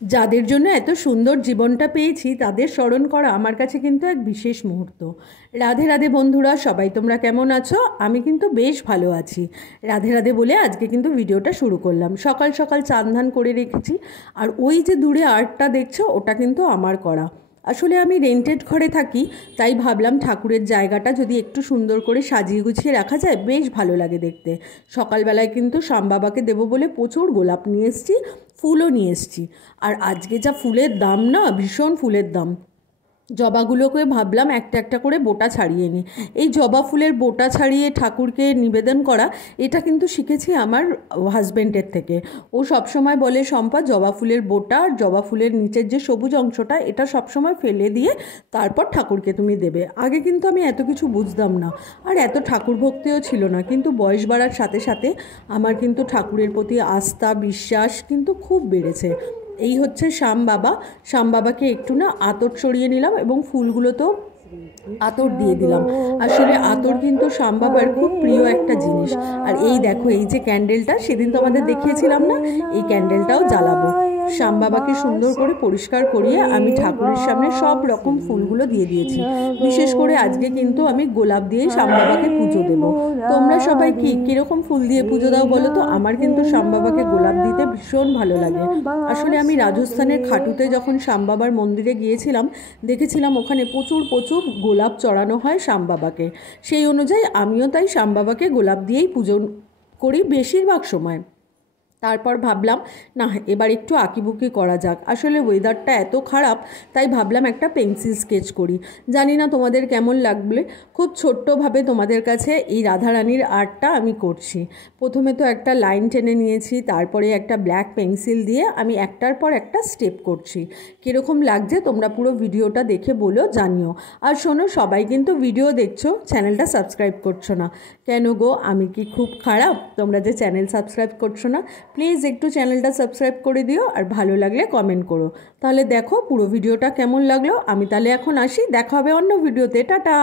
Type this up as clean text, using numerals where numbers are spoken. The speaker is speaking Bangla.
যাদের জন্য এত সুন্দর জীবনটা পেয়েছি তাদের স্মরণ করা আমার কাছে কিন্তু এক বিশেষ মুহূর্ত। রাধে রাধে বন্ধুরা, সবাই তোমরা কেমন আছো? আমি কিন্তু বেশ ভালো আছি। রাধে রাধে বলে আজকে কিন্তু ভিডিওটা শুরু করলাম। সকাল সকাল চান ধান করে রেখেছি, আর ওই যে দূরে আর্টটা দেখছো ওটা কিন্তু আমার করা। আসলে আমি রেন্টেড ঘরে থাকি, তাই ভাবলাম ঠাকুরের জায়গাটা যদি একটু সুন্দর করে সাজিয়ে গুছিয়ে রাখা যায় বেশ ভালো লাগে দেখতে। সকালবেলায় কিন্তু শ্যাম বাবাকে দেবো বলে প্রচুর গোলাপ নিয়ে এসেছি, ফুলও নিয়ে এসেছি। আর আজকে যা ফুলের দাম না, ভীষণ ফুলের দাম। জবাগুলোকে ভাবলাম একটা একটা করে বোটা ছাড়িয়ে নিই। এই জবা ফুলের বোটা ছাড়িয়ে ঠাকুরকে নিবেদন করা, এটা কিন্তু শিখেছি আমার হাজব্যান্ডের থেকে। ও সবসময় বলে, শম্পা, জবা ফুলের বোটা আর জবা ফুলের নিচের যে সবুজ অংশটা, এটা সবসময় ফেলে দিয়ে তারপর ঠাকুরকে তুমি দেবে। আগে কিন্তু আমি এত কিছু বুঝতাম না, আর এত ঠাকুর ভক্তিও ছিল না, কিন্তু বয়স বাড়ার সাথে সাথে আমার কিন্তু ঠাকুরের প্রতি আস্থা বিশ্বাস কিন্তু খুব বেড়েছে। এই হচ্ছে শ্যাম বাবা। শ্যাম বাবাকে একটু না আতর চড়িয়ে নিলাম এবং ফুলগুলোতেও আতর দিয়ে দিলাম। আসলে আতর কিন্তু শ্যাম বাবার খুব প্রিয় একটা জিনিস। আর এই দেখো, এই যে ক্যান্ডেলটা সেদিন তোমাদের দেখিয়েছিলাম না, এই ক্যান্ডেলটাও জ্বালাবো। শ্যাম বাবাকে সুন্দর করে পরিষ্কার করিয়ে আমি ঠাকুরের সামনে সব রকম ফুলগুলো দিয়ে দিয়েছি। বিশেষ করে আজকে কিন্তু আমি গোলাপ দিয়ে শ্যাম বাবাকে পুজো দেবো। তোমরা সবাই কীরকম ফুল দিয়ে পুজো দাও বলো তো? আমার কিন্তু শ্যাম বাবাকে গোলাপ দিতে ভীষণ ভালো লাগে। আসলে আমি রাজস্থানের খাটুতে যখন শ্যাম বাবার মন্দিরে গিয়েছিলাম, দেখেছিলাম ওখানে প্রচুর প্রচুর গোলাপ চড়ানো হয় শ্যাম বাবাকে। সেই অনুযায়ী আমিও তাই শ্যাম বাবাকে গোলাপ দিয়েই পুজো করি বেশিরভাগ সময়। তারপর ভাবলাম, না, এবার একটু আঁকিবুকি করা যাক। আসলে ওয়েদারটা এত খারাপ, তাই ভাবলাম একটা পেন্সিল স্কেচ করি। জানি না তোমাদের কেমন লাগবে। খুব ছোট্টভাবে তোমাদের কাছে এই রাধারানীর আর্টটা আমি করছি। প্রথমে তো একটা লাইন টেনে নিয়েছি, তারপরে একটা ব্ল্যাক পেন্সিল দিয়ে আমি একটার পর একটা স্টেপ করছি। কীরকম লাগছে তোমরা পুরো ভিডিওটা দেখে বলো, জানিও। আর শোনো, সবাই কিন্তু ভিডিও দেখছো, চ্যানেলটা সাবস্ক্রাইব করছো না কেন গো? আমি কি খুব খারাপ তোমরা যে চ্যানেল সাবস্ক্রাইব করছো না? প্লিজ একটু চ্যানেলটা সাবস্ক্রাইব করে দিও, আর ভালো লাগলে কমেন্ট করো। তাহলে দেখো পুরো ভিডিওটা কেমন লাগলো। আমি তাহলে এখন আসি, দেখা হবে অন্য ভিডিওতে। টাটা।